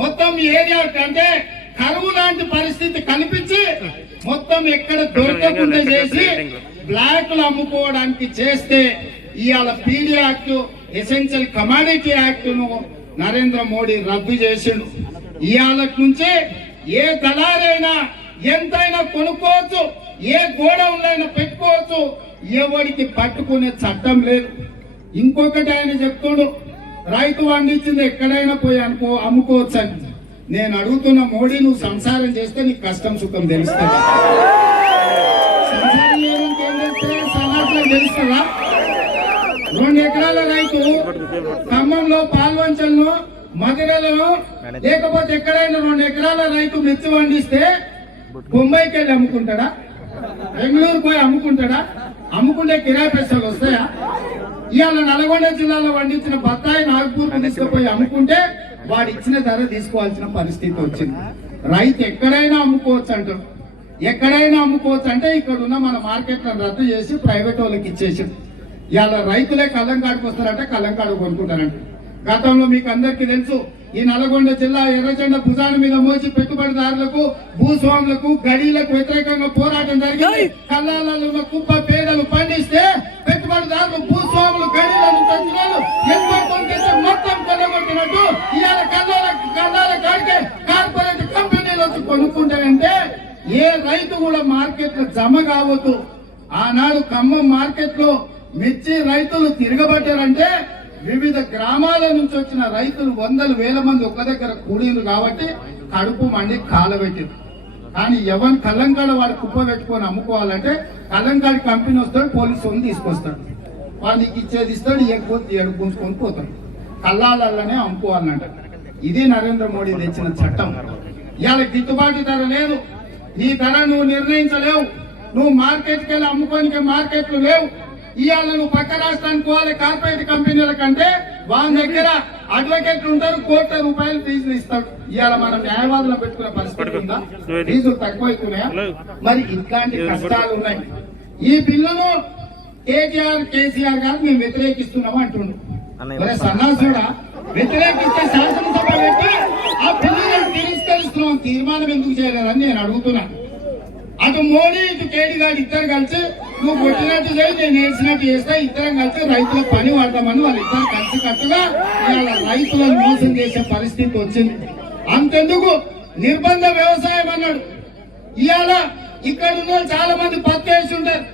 మొత్తం ఏరియా అంటే కరువు లాంటి పరిస్థితి కనిపించి మొత్తం ఎక్కడ దొరకకుండా చేసి బ్లాక్లు అమ్ముకోవడానికి చేస్తే ఇవాళ PD act essential commodity act ను నరేంద్ర మోడీ రద్దు చేసిండు. ఇవాళ నుంచి ఏ దళారైనా ఎంతైనా కొనుక్కోవచ్చు, ఏ గోడౌన్లైనా పెట్టుకోవచ్చు, ఎవరికి పట్టుకునే చట్టం లేదు. ఇంకొకటి ఆయన చెప్తుడు రైతు పండించింది ఎక్కడైనా పోయి అమ్ముకోవచ్చు అని. నేను అడుగుతున్న మోడీ, నువ్వు సంసారం చేస్తే నీకు కష్టం సుఖం తెలుస్తుంది. సంసారం లేదంటే ఏం చేస్తే సమాజంలో తెలుస్తుందా? 2 ఎకరాల రైతు ఖమ్మంలో, పాల్వంచల్లో, మధురలో లేకపోతే ఎక్కడైనా 2 ఎకరాల రైతు మిర్చి పండిస్తే బొంబాయికి వెళ్ళి అమ్ముకుంటాడా? బెంగళూరు పోయి అమ్ముకుంటాడా? అమ్ముకుంటే కిరాయి పైసలు వస్తాయా? ఇవాళ నల్గొండ జిల్లాలో పండించిన బత్తాయి నాగపూర్ తీసుకుపోయి అమ్ముకుంటే వాడు ఇచ్చిన ధర తీసుకోవాల్సిన పరిస్థితి వచ్చింది. రైతు ఎక్కడైనా అమ్ముకోవచ్చు అంటారు. ఎక్కడైనా అమ్ముకోవచ్చు అంటే ఇక్కడ ఉన్న మన మార్కెట్లను రద్దు చేసి ప్రైవేట్ వాళ్ళకి ఇచ్చేసి ఇవాళ రైతులే కల్లంకాడికి వస్తారంటే కల్లంకాడు కొనుక్కుంటారంట. గతంలో మీకు అందరికీ తెలుసు, ఈ నల్గొండ జిల్లా ఎర్రజెండా భుజాల మీద మోసి పెట్టుబడిదారులకు, భూస్వాములకు, గడీలకు వ్యతిరేకంగా పోరాటం జరిగింది. కల్లాలలో ఉన్న కుప్ప పేదలు పండిస్తే పెట్టుబడిదారులు, భూస్వాములు, గడీలను తెచ్చినారు. ఎంతో మొత్తం కొల్లగొట్టినట్టు ఇవాళ కల్లాల కాడికే కార్పొరేట్ కంపెనీలు వచ్చి కొనుక్కుంటారంటే ఏ రైతు కూడా మార్కెట్ లో జమ కావద్దు. ఆనాడు ఖమ్మం మార్కెట్ లో మిర్చి రైతులు తిరగబట్టారంటే వివిధ గ్రామాల నుంచి వచ్చిన రైతులు 100,000 మంది ఒక దగ్గర కూలీలు కాబట్టి కడుపు మండి కాలబెట్టారు. కానీ ఎవరిని కల్లంకాడ వాడు కుప్ప పెట్టుకొని అమ్ముకోవాలంటే కల్లంకాడి కంపెనీ వస్తాడు, పోలీసు వాళ్ళు తీసుకొస్తాడు, వాళ్ళకి ఇచ్చేది ఇస్తాడు, గుంజుకొని పోతాడు. కల్లాలనే అమ్ముకోవాలంట. ఇది నరేంద్ర మోడీ తెచ్చిన చట్టం. ఇవాళ గిట్టుబాటు ధర లేదు, నీ ధర నువ్వు నిర్ణయించలేవు, నువ్వు మార్కెట్కి వెళ్ళి అమ్ముకోనికి మార్కెట్లు లేవు. ఇవాళ నువ్వు పక్క రాష్ట్రానికి పోవాలి కార్పొరేట్ కంపెనీల కంటే వాళ్ళ దగ్గర అడ్వకేట్లు ఉంటారు, కోట్ల రూపాయలు ఫీజులు ఇస్తాడు. ఇవాళ మనం న్యాయవాదులు పెట్టుకునే పరిస్థితి ఉందా? ఫీజులు తక్కువైతున్నాయా? మరి ఇట్లాంటి కష్టాలు ఉన్నాయి. ఈ బిల్లును కేసీఆర్ గారు మేము వ్యతిరేకిస్తున్నాము అంటుండు. మరి సన్నాసుడా, వ్యతిరేకిస్తే శాసనసభ పెట్టి ఆ బిల్లును తిరస్కరిస్తున్నాం, తీర్మానం ఎందుకు చేయలేదని నేను అడుగుతున్నాను. అటు మోడీ, ఇటు కేడీ గారు ఇద్దరు కలిసి నువ్వు కొట్టినట్టు చేయి, నేను వేసినట్టు చేస్తా, ఇద్దరం కలిసి రైతుల పని వాడదామని వాళ్ళు ఇద్దరు కలిసి కట్టుగా ఇవాళ రైతులను మోసం చేసే పరిస్థితి వచ్చింది. అంతెందుకు నిర్బంధ వ్యవసాయం అన్నాడు. ఇవాళ ఇక్కడ ఉన్న చాలా మంది పత్తి వేసి ఉంటారు,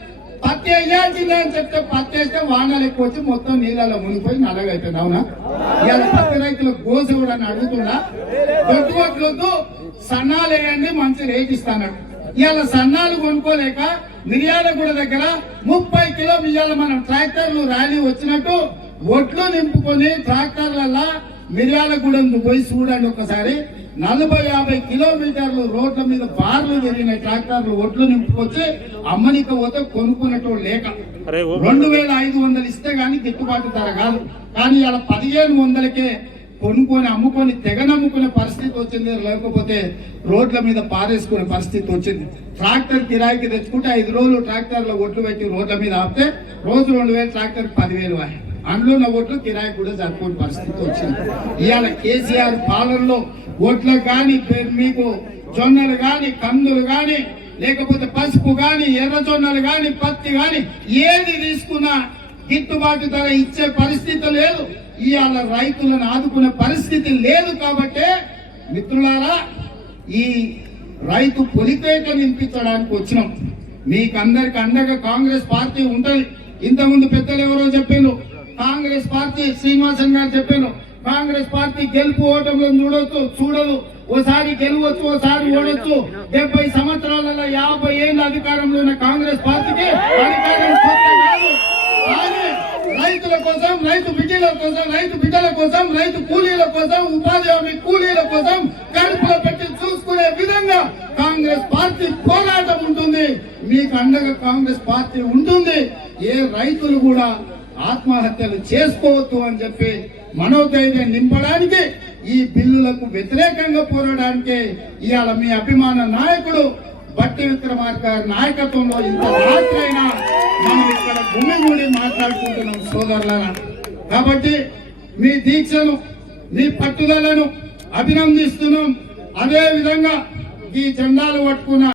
పత్తి వేయాల్సిందే అని చెప్తే పత్తి వేస్తే వానలు ఎక్కువ వచ్చి మొత్తం నీళ్ళలో మునిగిపోయి నల్లగైపోయింది. అవునా? ఇవాళ పత్తి రైతులకు గోస కూడా అడుగుతున్నా, దొడ్డు సన్నాలు వేయండి, మంచి రేట్ ఇస్తాడు. ఇవాళ సన్నాలు కొనుక్కోలేక మిర్యాలగూడ దగ్గర 30 కిలో ఇవాళ మనం ట్రాక్టర్లు ర్యాలీ వచ్చినట్టు ఒట్లు నింపుకొని ట్రాక్టర్ల మిర్యాలగూడెం పోయి చూడండి ఒకసారి. 40-50 కిలోమీటర్లు రోడ్ల మీద బార్లు జరిగిన ట్రాక్టర్లు ఒట్లు నింపుకొచ్చి అమ్మనిక పోతే కొనుక్కున్నట్టు లేక 2,500 ఇస్తే గానీ గిట్టుబాటు ధర కాదు. కానీ ఇలా 1,500కే కొనుక్కొని అమ్ముకొని తెగ నమ్ముకునే పరిస్థితి వచ్చింది. లేకపోతే రోడ్ల మీద పారేసుకునే పరిస్థితి వచ్చింది. ట్రాక్టర్ కిరాయికి తెచ్చుకుంటే 5 రోజులు ట్రాక్టర్లో ఒట్లు పెట్టి రోడ్ల మీద ఆపితే రోజు 2,000, ట్రాక్టర్ 10,000. అందులో ఉన్న ఓట్లు కిరాయి కూడా జరుపుకునే పరిస్థితి వచ్చింది. ఇవాళ కేసీఆర్ పాలనలో ఓట్లకు కానీ మీకు జొన్నలు కానీ, కందులు కానీ, లేకపోతే పసుపు కానీ, ఎర్ర జొన్నలు కానీ, పత్తి కానీ ఏది తీసుకున్నా గిట్టుబాటు ధర ఇచ్చే పరిస్థితి లేదు. ఇవాళ రైతులను ఆదుకునే పరిస్థితి లేదు. కాబట్టి మిత్రులారా, ఈ రైతు పొలిపేట నింపించడానికి వచ్చినాం. మీకందరికి అండగా కాంగ్రెస్ పార్టీ ఉంటుంది. ఇంతకుముందు పెద్దలు ఎవరో చెప్పారు, కాంగ్రెస్ పార్టీ శ్రీనివాసన్ గారు చెప్పారు, కాంగ్రెస్ పార్టీ గెలుపు ఓటంలో చూడదు, ఓసారి గెలవచ్చు, ఓసారి ఓడొచ్చు. 70 సంవత్సరాలలో 50 ఏళ్ళ అధికారంలో ఉన్న కాంగ్రెస్ పార్టీకి అధికారం కాదు. కానీ రైతుల కోసం, రైతు బిడ్డల కోసం, రైతు కూలీల కోసం, ఉపాధి హామీ కూలీల కోసం కడుపులో పెట్టి చూసుకునే విధంగా కాంగ్రెస్ పార్టీ పోరాటం ఉంటుంది. మీకు అండగా కాంగ్రెస్ పార్టీ ఉంటుంది. ఏ రైతులు కూడా ఆత్మహత్యలు చేసుకోవద్దు అని చెప్పి మనోధైర్యం నింపడానికి, ఈ బిల్లులకు వ్యతిరేకంగా పోరాడడానికి ఇవాళ మీ అభిమాన నాయకుడు బట్టి విక్రమార్క గారి నాయకత్వంలో ఇంత రాత్రైనా మనం ఇక్కడ గుమిగూడి మాట్లాడుకుంటున్నాం సోదరులారా. కాబట్టి మీ దీక్షను, మీ పట్టుదలను అభినందిస్తున్నాం. అదే విధంగా ఈ జెండాలు పట్టుకున్న